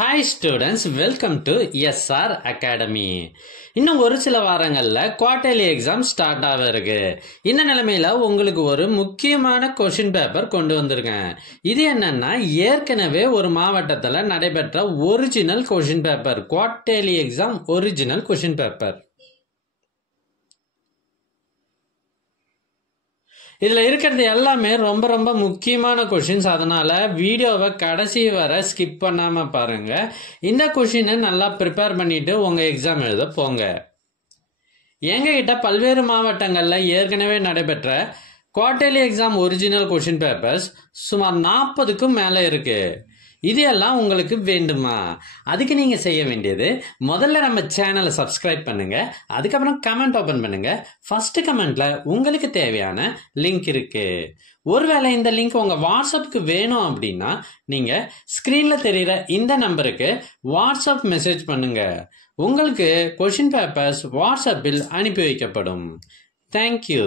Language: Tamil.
Hi students, welcome to SR academy. இன்னும் ஒரு சில வாரங்களில் குவார்டர்லி எக்ஸாம் ஸ்டார்ட் ஆக இருக்கு. இந்த நிலைமையில உங்களுக்கு ஒரு முக்கியமான கொஷின் பேப்பர் கொண்டு வந்திருக்கேன். இது என்னன்னா, ஏற்கனவே ஒரு மாவட்டத்தில் நடைபெற்ற original question paper, quarterly exam original question paper. இதில் இருக்கிறது எல்லாமே ரொம்ப ரொம்ப முக்கியமான கொஷின்ஸ். அதனால வீடியோவை கடைசி வரை ஸ்கிப் பண்ணாமல் பாருங்க. இந்த கொஷினை நல்லா ப்ரிப்பேர் பண்ணிட்டு உங்கள் எக்ஸாம் எழுத போங்க. எங்ககிட்ட பல்வேறு மாவட்டங்களில் ஏற்கனவே நடைபெற்ற quarterly exam original question papers சுமார் 40க்கும் மேலே இருக்கு. இது எல்லாம் உங்களுக்கு வேண்டுமா? அதுக்கு நீங்க செய்ய வேண்டியது, முதல்ல நம்ம சேனலை சப்ஸ்கிரைப் பண்ணுங்க. அதுக்கப்புறம் கமெண்ட் ஓபன் பண்ணுங்க. ஃபர்ஸ்ட் கமெண்ட்ல உங்களுக்கு தேவையான லிங்க் இருக்கு. ஒருவேளை இந்த லிங்க் உங்க வாட்ஸ்அப்புக்கு வேணும் அப்படின்னா நீங்க ஸ்கிரீன்ல தெரியுற இந்த நம்பருக்கு வாட்ஸ்அப் மெசேஜ் பண்ணுங்க. உங்களுக்கு கொஷின் பேப்பர்ஸ் வாட்ஸ்அப்பில் அனுப்பி வைக்கப்படும். தேங்க்யூ.